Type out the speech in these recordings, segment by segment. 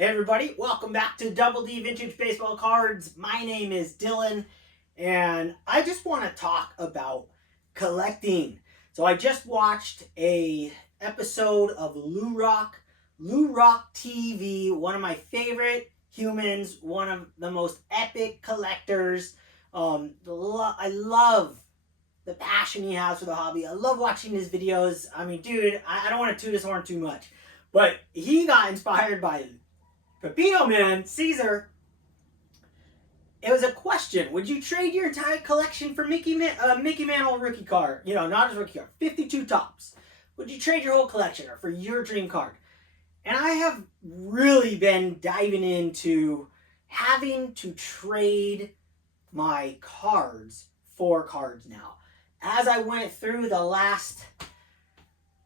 Hey everybody, welcome back to Double D Vintage Baseball Cards. My name is Dylan, and I just want to talk about collecting. So I just watched a episode of Lou Rock TV, one of my favorite humans, one of the most epic collectors. I love the passion he has for the hobby. I love watching his videos. I mean, dude, I don't want to toot his horn too much, but he got inspired by Pepino Man, Caesar. It was a question. Would you trade your entire collection for Mickey Mantle rookie card? You know, not his rookie card. 52 tops. Would you trade your whole collection or for your dream card? And I have really been diving into having to trade my cards for cards now. As I went through the last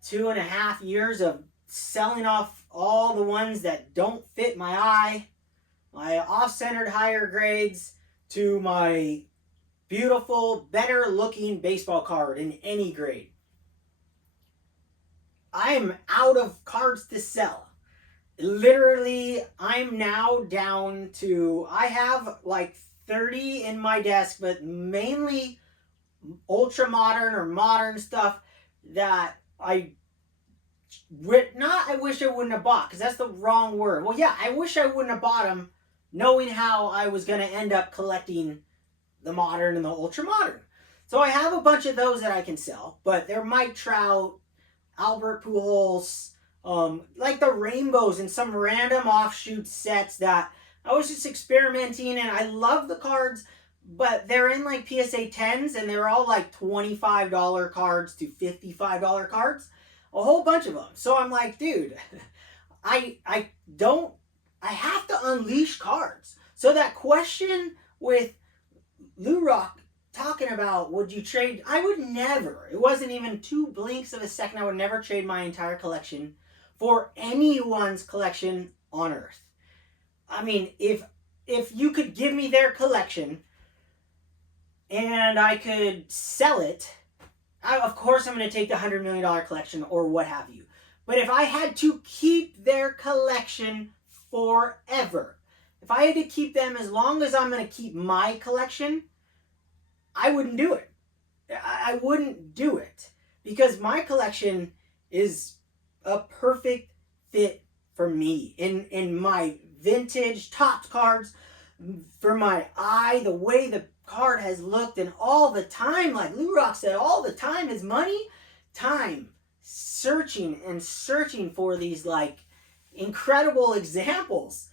2.5 years of selling off all the ones that don't fit my eye, my off-centered higher grades, to my beautiful, better looking baseball card in any grade. I'm out of cards to sell. Literally, I'm now down to, I have like 30 in my desk, but mainly ultra modern or modern stuff that I wish I wouldn't have bought, because that's the wrong word. Well, yeah, I wish I wouldn't have bought them knowing how I was going to end up collecting the modern and the ultra modern. So I have a bunch of those that I can sell, but they're Mike Trout, Albert Pujols, like the rainbows and some random offshoot sets that I was just experimenting, and I love the cards, but they're in like PSA 10s, and they're all like $25 cards to $55 cards. A whole bunch of them. So I'm like, dude, I have to unleash cards. So that question with Lou Rock talking about, would you trade? I would never. It wasn't even 2 blinks of a second. I would never trade my entire collection for anyone's collection on earth. I mean, if you could give me their collection and I could sell it, of course I'm going to take the $100 million collection or what have you. But if I had to keep their collection forever, if I had to keep them as long as I'm going to keep my collection, I wouldn't do it. I wouldn't do it. Because my collection is a perfect fit for me. In my vintage Topps cards, for my eye, the way the card has looked, and all the time, like Lou Rock said, all the time is money. Time searching and searching for these like incredible examples.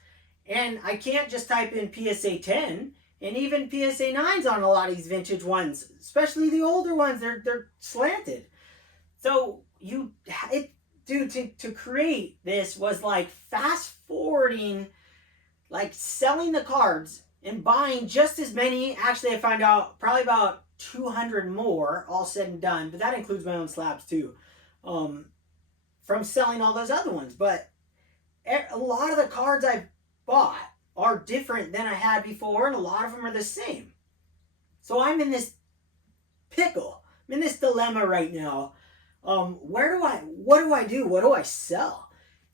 And I can't just type in PSA 10 and even PSA 9s on a lot of these vintage ones, especially the older ones. They're slanted. So to create this was like fast forwarding, like selling the cards and buying just as many. Actually, I found out probably about 200 more, all said and done, but that includes my own slabs too, from selling all those other ones. But a lot of the cards I've bought are different than I had before, and a lot of them are the same. So I'm in this pickle. I'm in this dilemma right now. What do I do? What do I sell?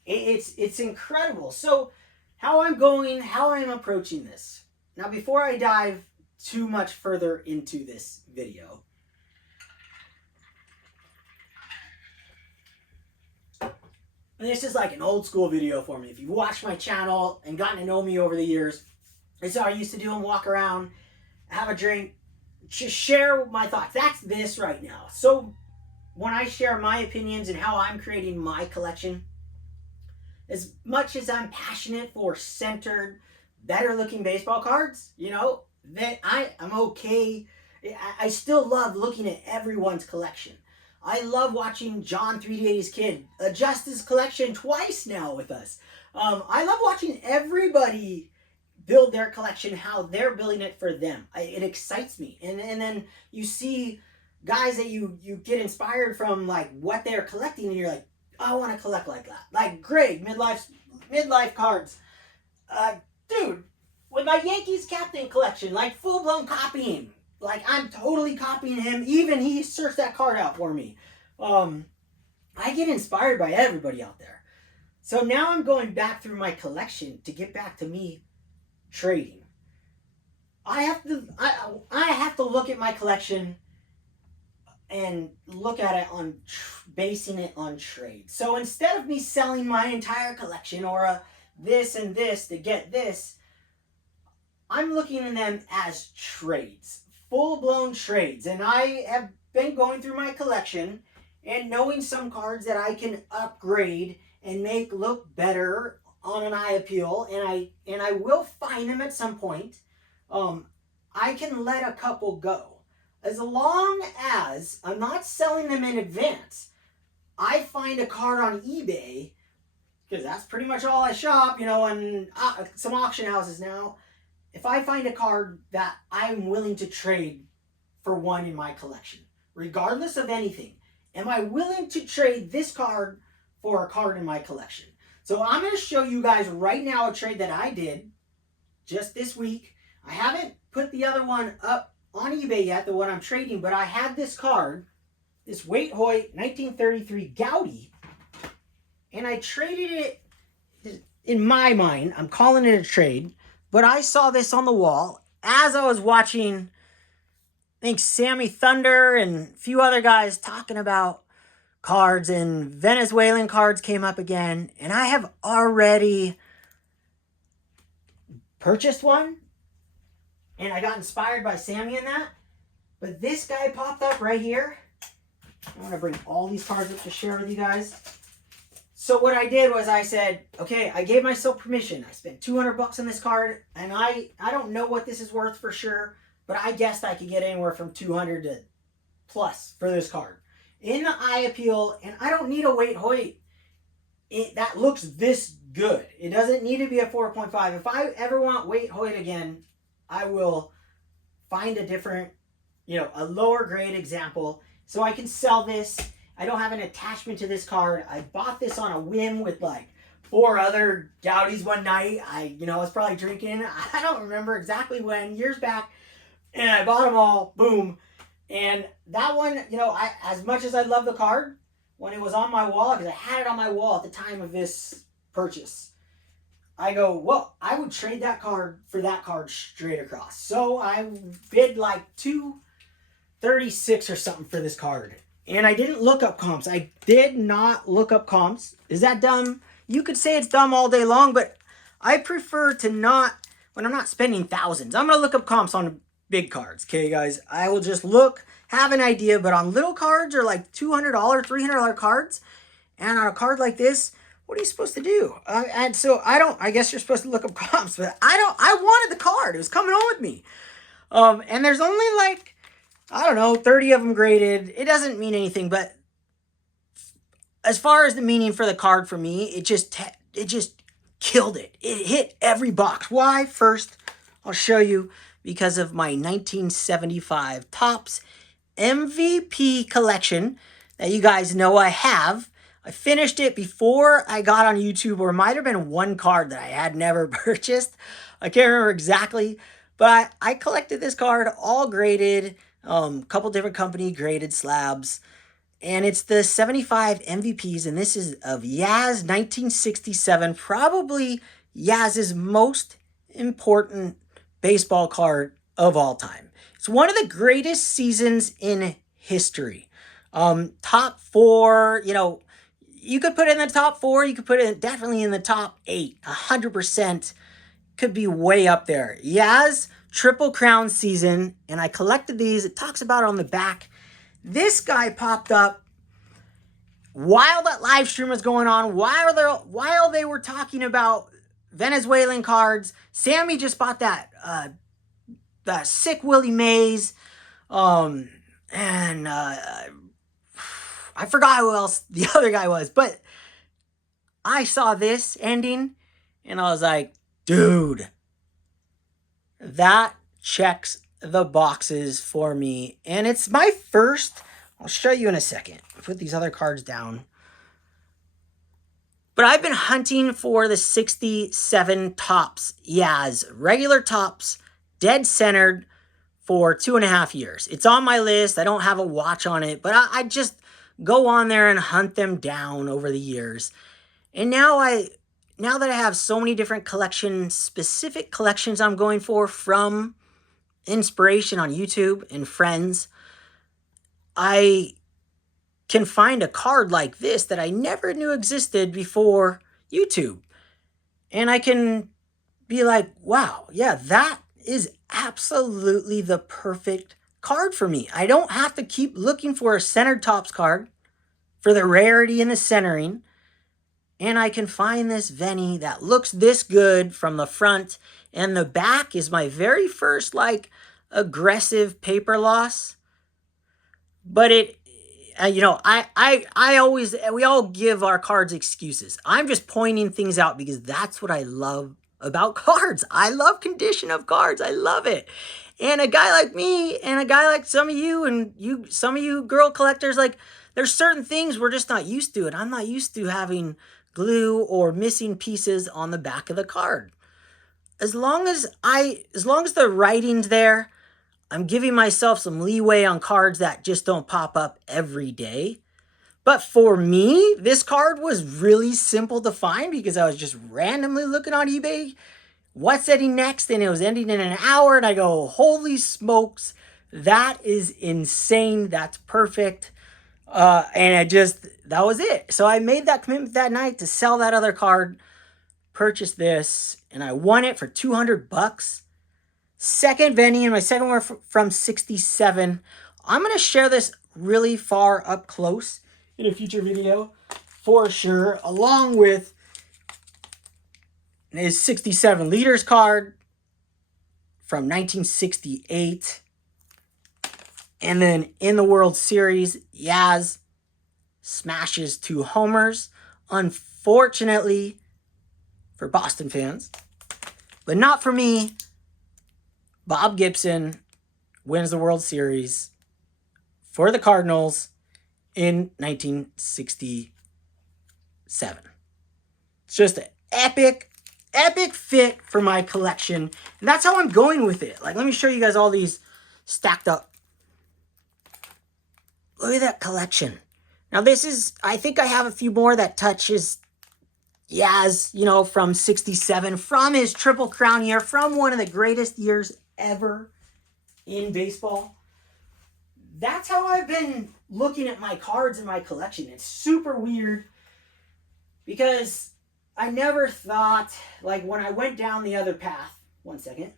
It's incredible. So how I'm approaching this. Now, before I dive too much further into this video, and this is like an old school video for me. If you've watched my channel and gotten to know me over the years, this is how I used to do and walk around, have a drink, just share my thoughts. That's this right now. So when I share my opinions and how I'm creating my collection, as much as I'm passionate for centered, better looking baseball cards, you know, that I'm okay. I still love looking at everyone's collection. I love watching John 3D80's kid adjust his collection twice now with us. I love watching everybody build their collection, how they're building it for them. It excites me. And then you see guys that you get inspired from, like what they're collecting, and you're like, I want to collect like that. Like Greg, midlife cards. Dude, with my Yankees captain collection, like full-blown copying. Like I'm totally copying him. Even he searched that card out for me. I get inspired by everybody out there. So now I'm going back through my collection to get back to me trading. I have to look at my collection and look at it on basing it on trade. So instead of me selling my entire collection or this and this to get this, I'm looking at them as trades, full-blown trades. And I have been going through my collection and knowing some cards that I can upgrade and make look better on an eye appeal, and I will find them at some point. I can let a couple go. As long as I'm not selling them in advance, I find a card on eBay, because that's pretty much all I shop, and some auction houses now. If I find a card that I'm willing to trade for one in my collection, regardless of anything, am I willing to trade this card for a card in my collection? So I'm going to show you guys right now a trade that I did just this week. I haven't put the other one up on eBay yet, the one I'm trading, but I had this card, this Waite Hoyt 1933 Gouty, and I traded it. In my mind, I'm calling it a trade, but I saw this on the wall as I was watching, I think, Sammy Thunder and a few other guys talking about cards, and Venezuelan cards came up again, and I have already purchased one, and I got inspired by Sammy in that, but this guy popped up right here. I want to bring all these cards up to share with you guys. So what I did was I said, okay, I gave myself permission. I spent $200 on this card, and I don't know what this is worth for sure, but I guessed I could get anywhere from 200 to plus for this card. In the eye appeal, and I don't need a Waite Hoyt that looks this good. It doesn't need to be a 4.5. If I ever want Waite Hoyt again, I will find a different, a lower grade example so I can sell this. I don't have an attachment to this card. I bought this on a whim with like 4 other Gouties one night. I was probably drinking. I don't remember exactly when, years back, and I bought them all. Boom. And that one, as much as I love the card, when it was on my wall, because I had it on my wall at the time of this purchase, I go, well, I would trade that card for that card straight across. So I bid like $236 or something for this card. And I didn't look up comps. I did not look up comps. Is that dumb? You could say it's dumb all day long, but I prefer to not, when I'm not spending thousands. I'm going to look up comps on big cards, okay, guys? I will just look, have an idea, but on little cards or like $200, $300 cards, and on a card like this, what are you supposed to do? And so I guess you're supposed to look up comps, but I wanted the card. It was coming home with me. And there's only like, 30 of them graded. It doesn't mean anything, but as far as the meaning for the card for me, it just killed it. It hit every box. Why? First, I'll show you. Because of my 1975 Topps MVP collection that you guys know I have. I finished it before I got on YouTube, or it might have been one card that I had never purchased. I can't remember exactly, but I collected this card, all graded, couple different company graded slabs, and it's the 75 MVPs, and this is of Yaz 1967, probably Yaz's most important baseball card of all time. It's one of the greatest seasons in history. Top 4, you could put it in the top 4. You could put it definitely in the top 8. 100% could be way up there. Yaz Triple Crown season, and I collected these. It talks about it on the back. This guy popped up while that live stream was going on, while they were talking about Venezuelan cards. Sammy just bought that sick Willie Mays, and I forgot who else the other guy was, but I saw this ending and I was like, dude, that checks the boxes for me. And it's my first, I'll show you in a second. I'll put these other cards down. But I've been hunting for the 67 Topps Yaz, regular Topps, dead centered, for 2.5 years. It's on my list. I don't have a watch on it, but I just go on there and hunt them down over the years. And now that I have so many different specific collections I'm going for from inspiration on YouTube and friends, I can find a card like this that I never knew existed before YouTube. And I can be like, wow, yeah, that is absolutely the perfect card for me. I don't have to keep looking for a centered tops card for the rarity and the centering. And I can find this Veni that looks this good from the front. And the back is my very first, like, aggressive paper loss. But we all give our cards excuses. I'm just pointing things out because that's what I love about cards. I love condition of cards. I love it. And a guy like me and a guy like some of you and some of you girl collectors, like, there's certain things we're just not used to. And I'm not used to having glue or missing pieces on the back of the card. As long as the writing's there, I'm giving myself some leeway on cards that just don't pop up every day. But for me, this card was really simple to find because I was just randomly looking on eBay. What's ending next? And it was ending in an hour. And I go, holy smokes, that is insane. That's perfect. That was it. So I made that commitment that night to sell that other card, purchase this, and I won it for $200. Second Veni, and my second one from 67. I'm going to share this really far up close in a future video for sure, along with his 67 liters card from 1968. And then in the World Series, Yaz smashes 2 homers. Unfortunately for Boston fans, but not for me, Bob Gibson wins the World Series for the Cardinals in 1967. It's just an epic fit for my collection. And that's how I'm going with it. Like, let me show you guys all these stacked up. Look at that collection. Now I think I have a few more that touches Yaz, from 67, from his Triple Crown year, from one of the greatest years ever in baseball. That's how I've been looking at my cards in my collection. It's super weird because I never thought, like, when I went down the other path, one second.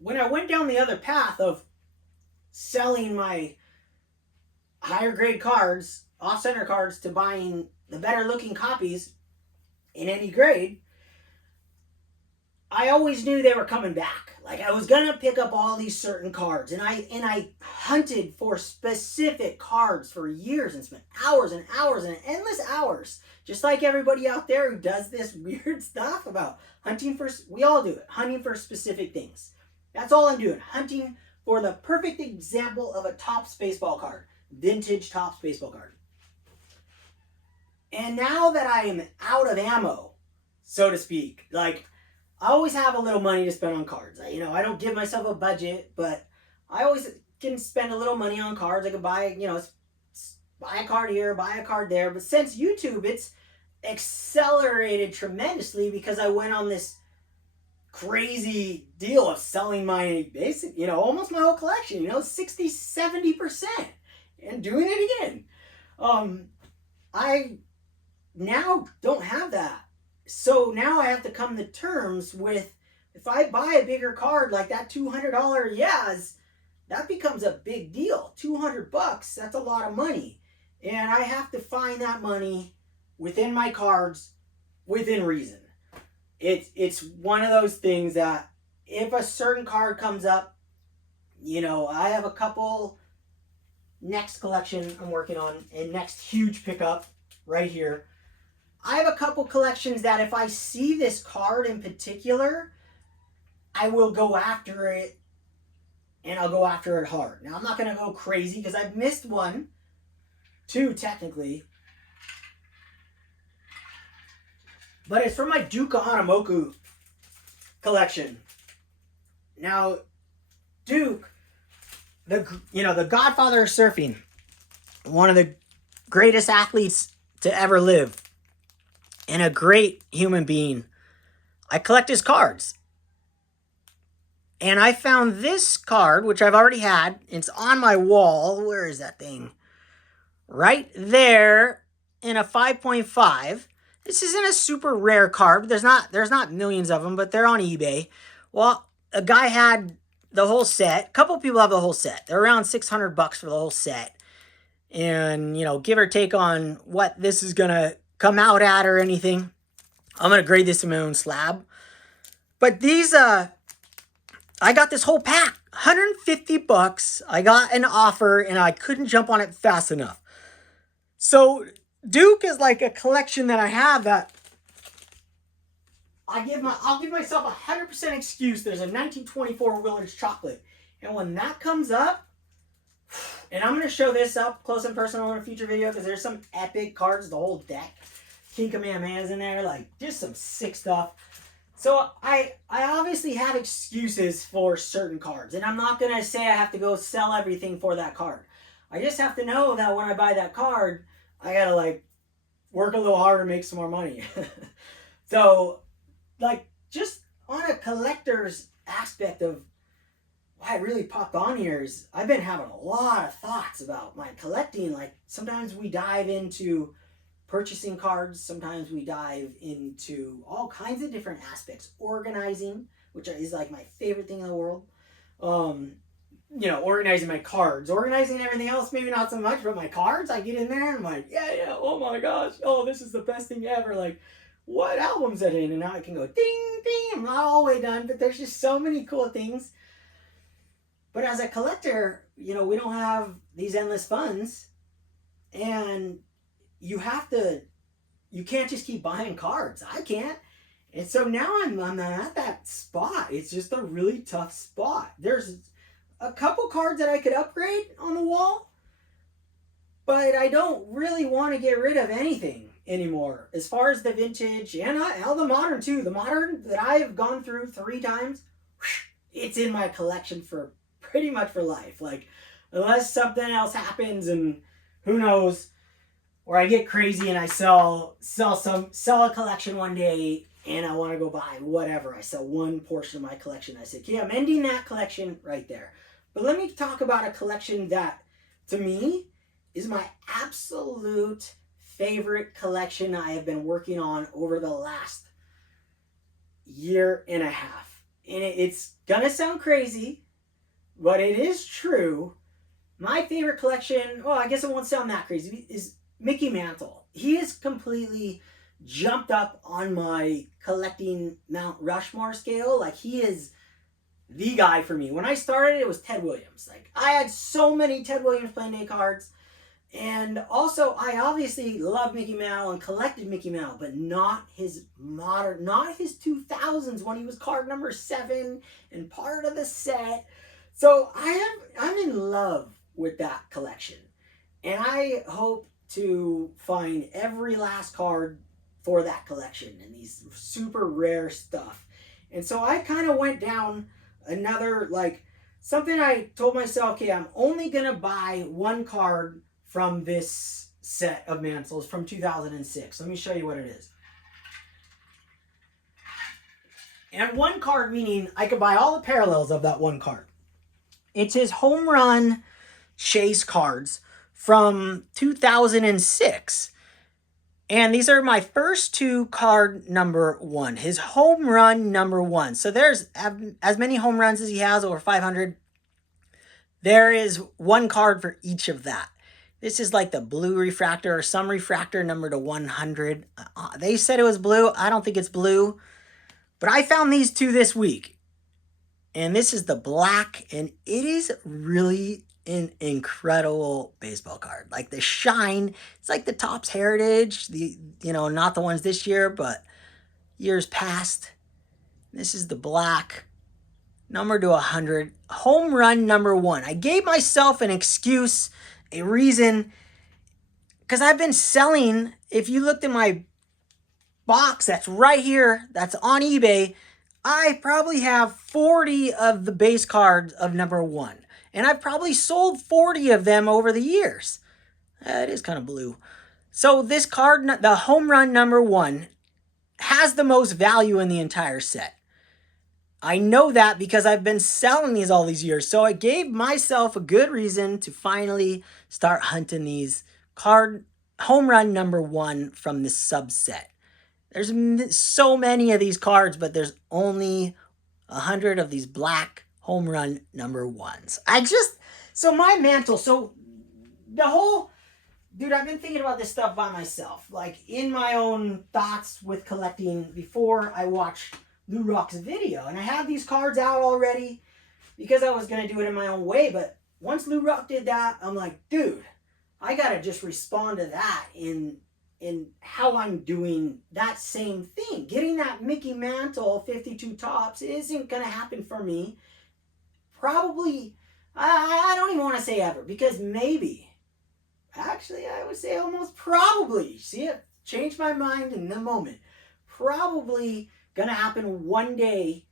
When I went down the other path of selling my higher grade cards, off-center cards, to buying the better looking copies in any grade, I always knew they were coming back. Like, I was gonna pick up all these certain cards, and I hunted for specific cards for years and spent hours and hours and endless hours, just like everybody out there who does this weird stuff about hunting for. We all do it, hunting for specific things. That's all I'm doing, hunting for the perfect example of a Topps baseball card, vintage Topps baseball card. And now that I am out of ammo, so to speak, like, I always have a little money to spend on cards. I don't give myself a budget, but I always can spend a little money on cards. I could buy, buy a card here, buy a card there. But since YouTube, it's accelerated tremendously because I went on this crazy deal of selling my basic, almost my whole collection, 60-70%, and doing it again. I now don't have that. So now I have to come to terms with, if I buy a bigger card like that $200 Yaz, that becomes a big deal. $200, that's a lot of money. And I have to find that money within my cards, within reason. It's one of those things that if a certain card comes up, I have a couple next collection I'm working on, and next huge pickup right here. I have a couple collections that if I see this card in particular, I will go after it, and I'll go after it hard. Now, I'm not going to go crazy because I've missed two technically. But it's from my Duke Hanamoku collection. Now, Duke, the godfather of surfing, one of the greatest athletes to ever live, and a great human being. I collect his cards. And I found this card, which I've already had. It's on my wall. Where is that thing? Right there in a 5.5. This isn't a super rare card. There's not millions of them, but they're on eBay. Well, a guy had the whole set. A couple people have the whole set. They're around $600 for the whole set. And, give or take on what this is going to come out at or anything. I'm going to grade this in my own slab. But these, I got this whole pack, $150. I got an offer and I couldn't jump on it fast enough. So Duke is like a collection that I have that I'll give myself 100% excuse. There's a 1924 Willard's chocolate. And when that comes up, and I'm going to show this up close and personal in a future video because there's some epic cards, the whole deck. King Kamehameha's in there, like just some sick stuff. So I obviously have excuses for certain cards, and I'm not going to say I have to go sell everything for that card. I just have to know that when I buy that card, I got to like work a little harder to make some more money. So like just on a collector's aspect of why it really popped on here is I've been having a lot of thoughts about my collecting. Like sometimes we dive into purchasing cards, sometimes we dive into all kinds of different aspects. Organizing, which is like my favorite thing in the world. Organizing my cards. Organizing everything else, maybe not so much, but my cards, I get in there and I'm like, yeah, oh my gosh, oh, this is the best thing ever. Like, what album's that in? And now I can go ding, ding. I'm not all the way done, but there's just so many cool things. But as a collector, we don't have these endless funds. And you can't just keep buying cards. I can't. And so now I'm at that spot. It's just a really tough spot. There's a couple cards that I could upgrade on the wall, but I don't really want to get rid of anything anymore. As far as the vintage and the modern too. The modern that I have gone through 3 times, it's in my collection for pretty much for life. Like, unless something else happens and who knows, or I get crazy and I sell a collection one day and I want to go buy whatever. I sell one portion of my collection. I said, okay, I'm ending that collection right there. But let me talk about a collection that, to me, is my absolute favorite collection I have been working on over the last year and a half. And it's going to sound crazy, but it is true. My favorite collection, well, I guess it won't sound that crazy, is Mickey Mantle. He has completely jumped up on my collecting Mount Rushmore scale. Like, he is the guy for me. When I started, it was Ted Williams. Like, I had so many Ted Williams Play Day cards. And also, I obviously love Mickey Mantle and collected Mickey Mantle, but not his 2000s when he was card number 7 and part of the set. So I'm in love with that collection. And I hope to find every last card for that collection and these super rare stuff. And so I kind of went down another, like, something I told myself, okay, I'm only going to buy one card from this set of Mantles from 2006. Let me show you what it is. And one card meaning I could buy all the parallels of that one card. It's his home run chase cards from 2006. And these are my first 2 card number 1. His home run number 1. So there's as many home runs as he has, over 500. There is 1 card for each of that. This is like the blue refractor or some refractor number to 100. They said it was blue. I don't think it's blue. But I found these 2 this week. And this is the black. And it is really an incredible baseball card. Like the shine, it's like the Topps Heritage. Not the ones this year, but years past. This is the black. Number to 100. Home run number 1. I gave myself an excuse, a reason, because I've been selling. If you looked at my box that's right here, that's on eBay, I probably have 40 of the base cards of number 1. And I've probably sold 40 of them over the years. It is kind of blue. So this card, the home run number 1, has the most value in the entire set. I know that because I've been selling these all these years. So I gave myself a good reason to finally start hunting these card home run number 1 from this subset. There's so many of these cards, but there's only 100 of these black home run number 1s. So my Mantle, so the whole, dude, I've been thinking about this stuff by myself, like in my own thoughts with collecting before I watched Lou Rock's video. And I had these cards out already because I was going to do it in my own way. But once Lou Rock did that, I'm like, dude, I got to just respond to that in how I'm doing that same thing. Getting that Mickey Mantle 52 tops isn't going to happen for me. Probably, I don't even want to say ever, because maybe, actually, I would say almost probably, see it, changed my mind in the moment. Probably gonna happen one day.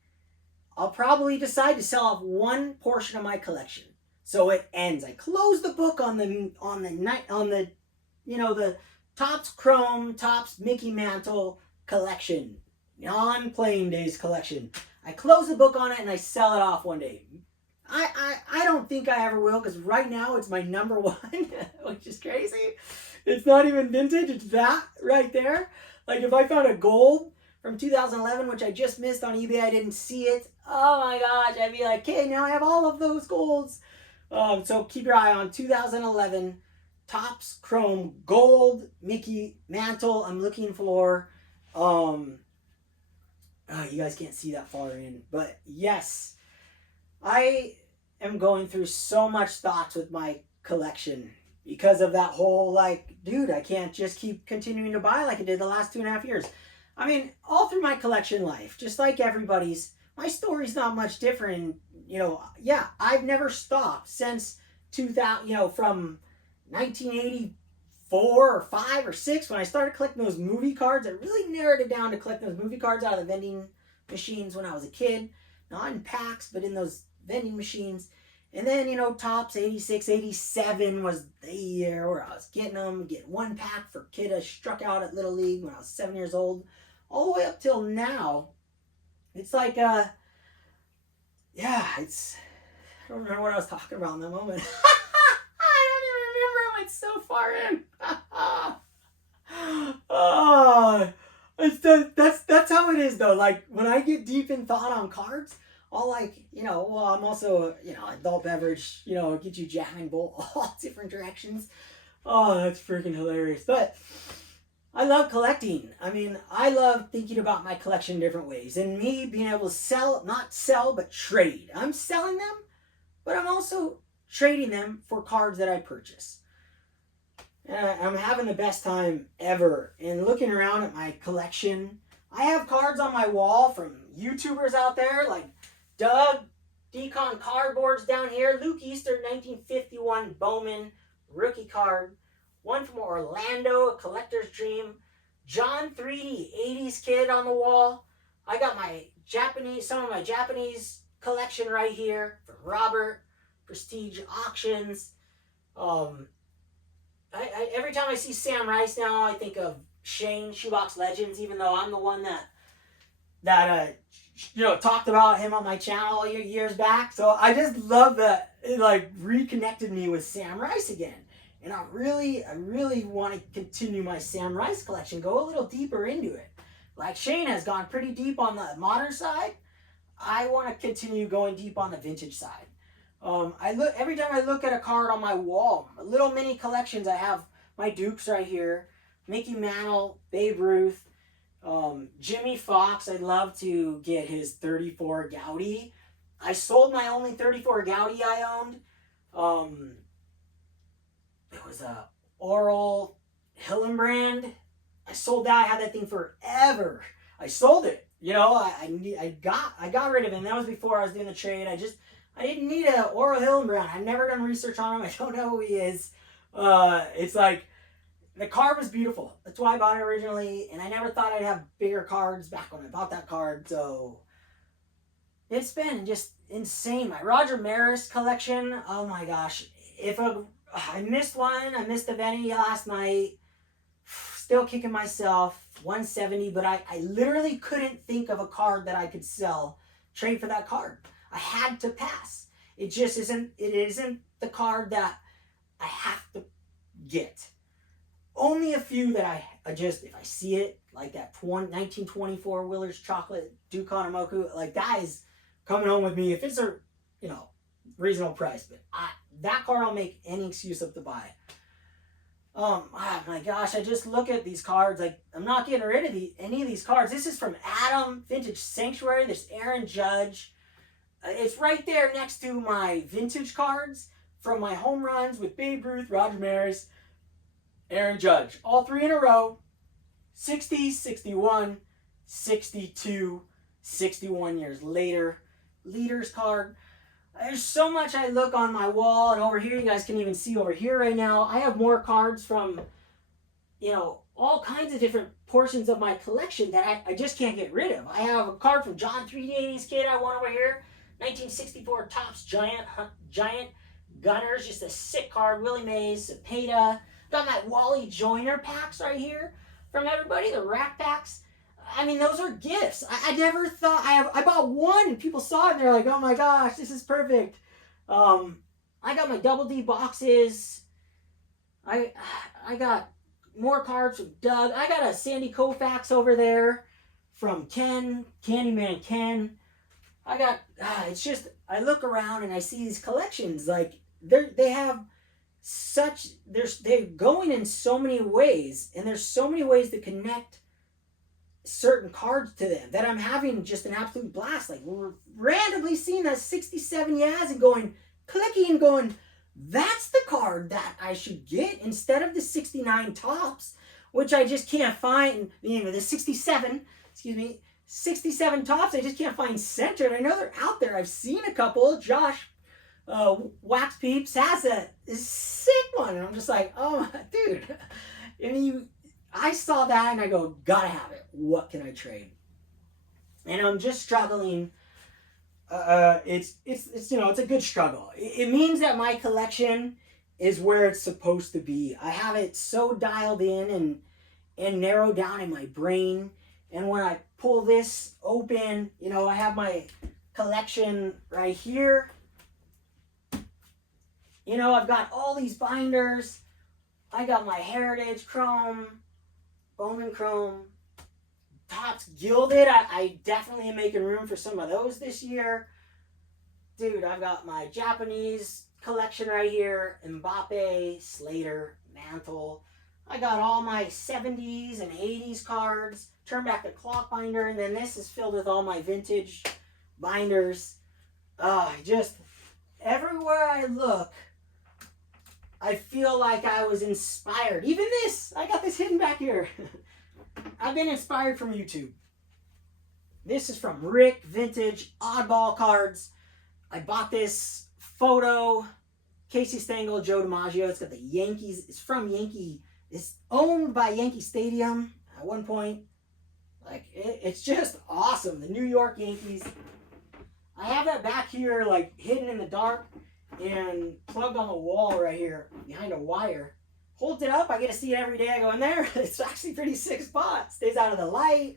I'll probably decide to sell off one portion of my collection, so it ends. I close the book on the Topps Chrome, Topps Mickey Mantle collection, non-playing days collection. I close the book on it and I sell it off one day. I don't think I ever will, because right now it's my number 1, which is crazy. It's not even vintage, it's that right there. Like if I found a gold from 2011, which I just missed on eBay, I didn't see it. Oh my gosh, I'd be like, okay, now I have all of those golds. So keep your eye on 2011 Topps Chrome Gold Mickey Mantle. I'm looking for, you guys can't see that far in, but yes, I am going through so much thoughts with my collection because of that whole, like, dude, I can't just keep continuing to buy like I did the last 2.5 years. I mean, all through my collection life, just like everybody's, my story's not much different. Yeah, I've never stopped since 2000, from 1984 or 5 or 6 when I started collecting those movie cards. I really narrowed it down to collect those movie cards out of the vending machines when I was a kid. Not in packs, but in those vending machines. And then, Topps 86, 87 was the year where I was getting one pack for kid I struck out at Little League when I was 7 years old. All the way up till now, it's like, I don't remember what I was talking about in that moment. I don't even remember. I went so far in. That's how it is, though. Like, when I get deep in thought on cards, I'll I'm also, adult beverage, get you jamming all different directions. Oh, that's freaking hilarious. But I love collecting. I mean, I love thinking about my collection in different ways. And me being able to not sell, but trade. I'm selling them, but I'm also trading them for cards that I purchase. I'm having the best time ever. And looking around at my collection, I have cards on my wall from YouTubers out there like Doug, Decon Cardboards down here, Luke Easter 1951 Bowman rookie card. One from Orlando, a collector's dream. John 3D 80s kid on the wall. I got some of my Japanese collection right here from Robert, Prestige Auctions. Every time I see Sam Rice now, I think of Shane, Shoebox Legends, even though I'm the one that talked about him on my channel years back. So I just love that it reconnected me with Sam Rice again. And I really want to continue my Sam Rice collection, go a little deeper into it. Like Shane has gone pretty deep on the modern side. I want to continue going deep on the vintage side. Every time I look at a card on my wall, little mini collections, I have my Dukes right here, Mickey Mantle, Babe Ruth, Jimmy Fox. I'd love to get his 34 Gaudi. I sold my only 34 Gaudi I owned. It was a Oral Hillenbrand. I sold that. I had that thing forever. I sold it. I got rid of it. And that was before I was doing the trade. I didn't need an Oral Hillenbrand. I've never done research on him. I don't know who he is. It's like, the card was beautiful. That's why I bought it originally. And I never thought I'd have bigger cards back when I bought that card. So It's been just insane. My Roger Maris collection. Oh my gosh! I missed one. I missed the Venny last night. Still kicking myself. 170, but I literally couldn't think of a card that I could sell, trade for that card. I had to pass. It just isn't. It isn't the card that I have to get. Only a few that I just, if I see it, like that 1924 Willard's Chocolate Duke Hanamoku, like that is coming home with me if it's a, you know, reasonable price. But that card I'll make any excuse of to buy. Oh my gosh, I just look at these cards, like I'm not getting rid of any of these cards. This is from Adam Vintage Sanctuary. There's Aaron Judge. It's right there next to my vintage cards from my home runs with Babe Ruth, Roger Maris, Aaron Judge. All three in a row. 60, 61, 62, 61 years later. Leaders card. There's so much I look on my wall, and over here, you guys can even see over here right now. I have more cards from, you know, all kinds of different portions of my collection that I just can't get rid of. I have a card from John 380's kid I won over here. 1964 Topps Giant Gunners, just a sick card. Willie Mays, Cepeda. Got my Wally Joyner packs right here from everybody, the rack packs. I mean, those are gifts. I never thought, I bought one and people saw it and they're like, oh my gosh, this is perfect. I got my Double D boxes. I got more cards from Doug. I got a Sandy Koufax over there from Ken, Candyman Ken. I got, it's just, I look around and I see these collections, like, they have such, they're going in so many ways, and there's so many ways to connect certain cards to them that I'm having just an absolute blast. Like, we're randomly seeing that 67 Yaz and going, clicking and going, that's the card that I should get instead of the 69 Topps, which I just can't find, you know, the 67 Topps, I just can't find centered. I know they're out there. I've seen a couple. Josh Wax Peeps has a sick one. And I'm just like, oh, dude. I mean, I saw that and I go, gotta have it. What can I trade? And I'm just struggling. It's you know, it's a good struggle. It means that my collection is where it's supposed to be. I have it so dialed in and narrowed down in my brain. And when I pull this open, you know, I have my collection right here. You know, I've got all these binders. I got my Heritage Chrome, Bowman Chrome, Topps Gilded. I definitely am making room for some of those this year. Dude, I've got my Japanese collection right here. Mbappe, Slater, Mantle. I got all my 70s and 80s cards. Turn back the clock binder, and then this is filled with all my vintage binders. Just everywhere I look, I feel like I was inspired. Even this, I got this hidden back here. I've been inspired from YouTube. This is from Rick Vintage Oddball Cards. I bought this photo. Casey Stengel, Joe DiMaggio. It's got the Yankees. It's from Yankee. It's owned by Yankee Stadium at one point. Like, it's just awesome. The New York Yankees. I have that back here, like, hidden in the dark and plugged on the wall right here behind a wire. Holds it up. I get to see it every day I go in there. It's actually pretty sick spot. Stays out of the light.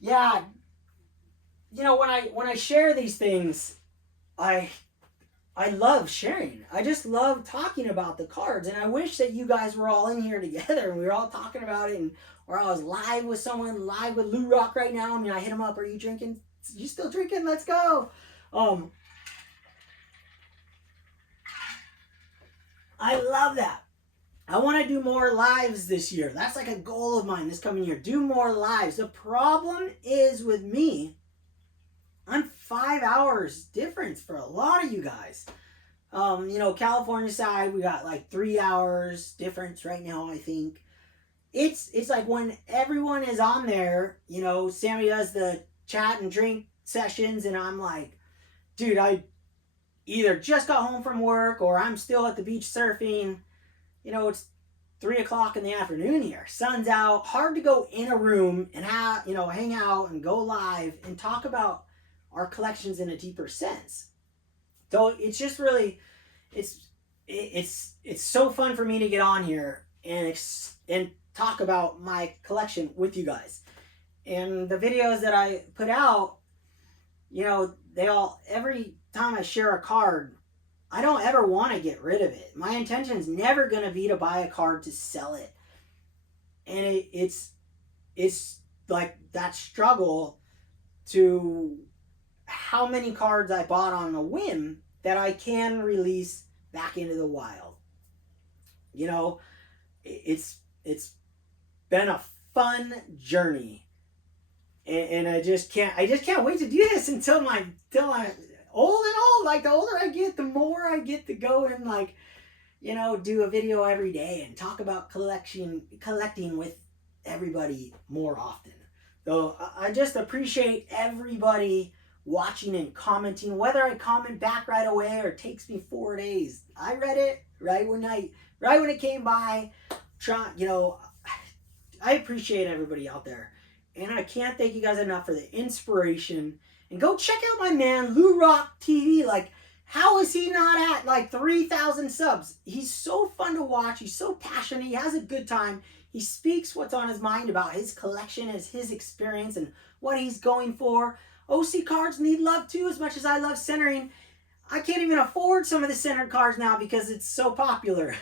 Yeah. You know, when I share these things, I love sharing. I just love talking about the cards, and I wish that you guys were all in here together and we were all talking about it, or I was live with someone, live with Lou Rock right now. I mean, I hit him up. Are you drinking? You still drinking? Let's go. I love that. I want to do more lives this year. That's like a goal of mine this coming year. Do more lives. The problem is with me, I'm 5 hours difference for a lot of you guys. You know, California side, we got like 3 hours difference right now, I think. It's like when everyone is on there, you know, Sammy does the chat and drink sessions, and I'm like, dude, I either just got home from work or I'm still at the beach surfing. You know, it's 3 o'clock in the afternoon here. Sun's out, hard to go in a room and have, hang out and go live and talk about our collections in a deeper sense. So it's just really, it's so fun for me to get on here and talk about my collection with you guys. And the videos that I put out, every time I share a card, I don't ever want to get rid of it. My intention is never going to be to buy a card to sell it. And it's like that struggle to how many cards I bought on a whim that I can release back into the wild. It's been a fun journey. And I just can't wait to do this until I'm old and old. Like, the older I get, the more I get to go and do a video every day and talk about collecting with everybody more often. So I just appreciate everybody watching and commenting, whether I comment back right away or it takes me 4 days. I read it right when it came by. I appreciate everybody out there. And I can't thank you guys enough for the inspiration. And go check out my man, Lou Rock TV. Like, how is he not at 3,000 subs? He's so fun to watch. He's so passionate. He has a good time. He speaks what's on his mind about his collection, his experience, and what he's going for. OC cards need love too, as much as I love centering. I can't even afford some of the centered cards now because it's so popular.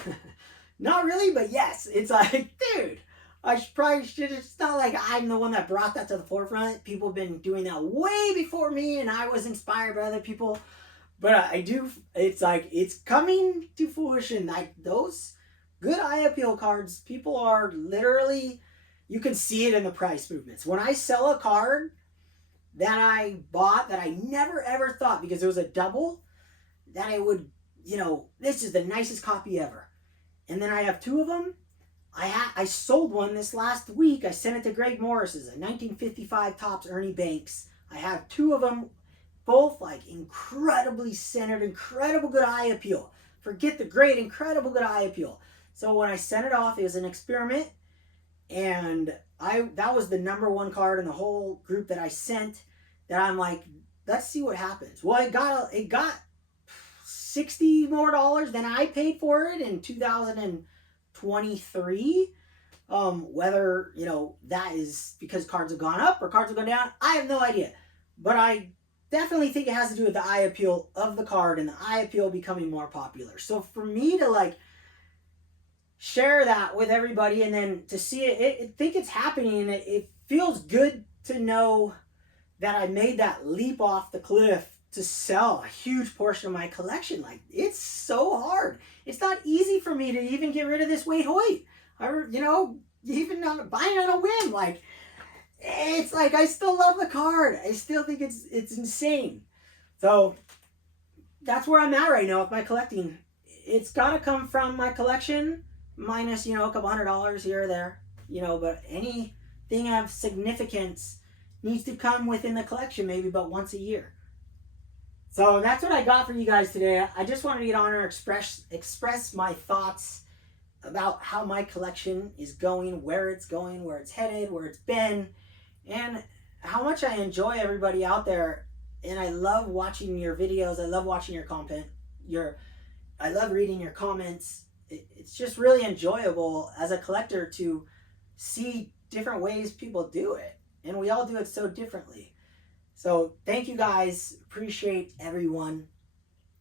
Not really, but yes. It's like, dude, I probably should. It's not like I'm the one that brought that to the forefront. People have been doing that way before me, and I was inspired by other people. But I do. It's like it's coming to fruition. Like those good eye appeal cards, people are literally. You can see it in the price movements. When I sell a card that I bought that I never ever thought, because it was a double, that I would, this is the nicest copy ever. And then I have two of them. I sold one this last week. I sent it to Greg Morris's, a 1955 Topps Ernie Banks. I have two of them, both incredibly centered, incredible good eye appeal. Forget the great, incredible good eye appeal. So when I sent it off, it was an experiment, and that was the #1 card in the whole group that I sent. That I'm like, let's see what happens. Well, it got $60 more than I paid for it in 2023. Whether that is because cards have gone up or cards have gone down, I have no idea. But I definitely think it has to do with the eye appeal of the card and the eye appeal becoming more popular. So for me to share that with everybody and then to see it, I think it's happening, and it feels good to know that I made that leap off the cliff to sell a huge portion of my collection. It's so hard. It's not easy for me to even get rid of this Wade Hoyt. Even not buying on a whim. It's like I still love the card. I still think it's insane. So that's where I'm at right now with my collecting. It's got to come from my collection, minus a couple $100 here or there. But anything of significance needs to come within the collection, maybe about once a year. So that's what I got for you guys today. I just wanted to get on and express my thoughts about how my collection is going, where it's headed, where it's been, and how much I enjoy everybody out there. And I love watching your videos. I love watching your content. I love reading your comments. It's just really enjoyable as a collector to see different ways people do it. And we all do it so differently. So thank you guys. Appreciate everyone.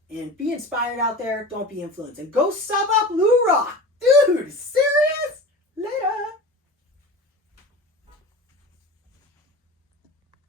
And be inspired out there. Don't be influenced. And go sub up Lou Rock.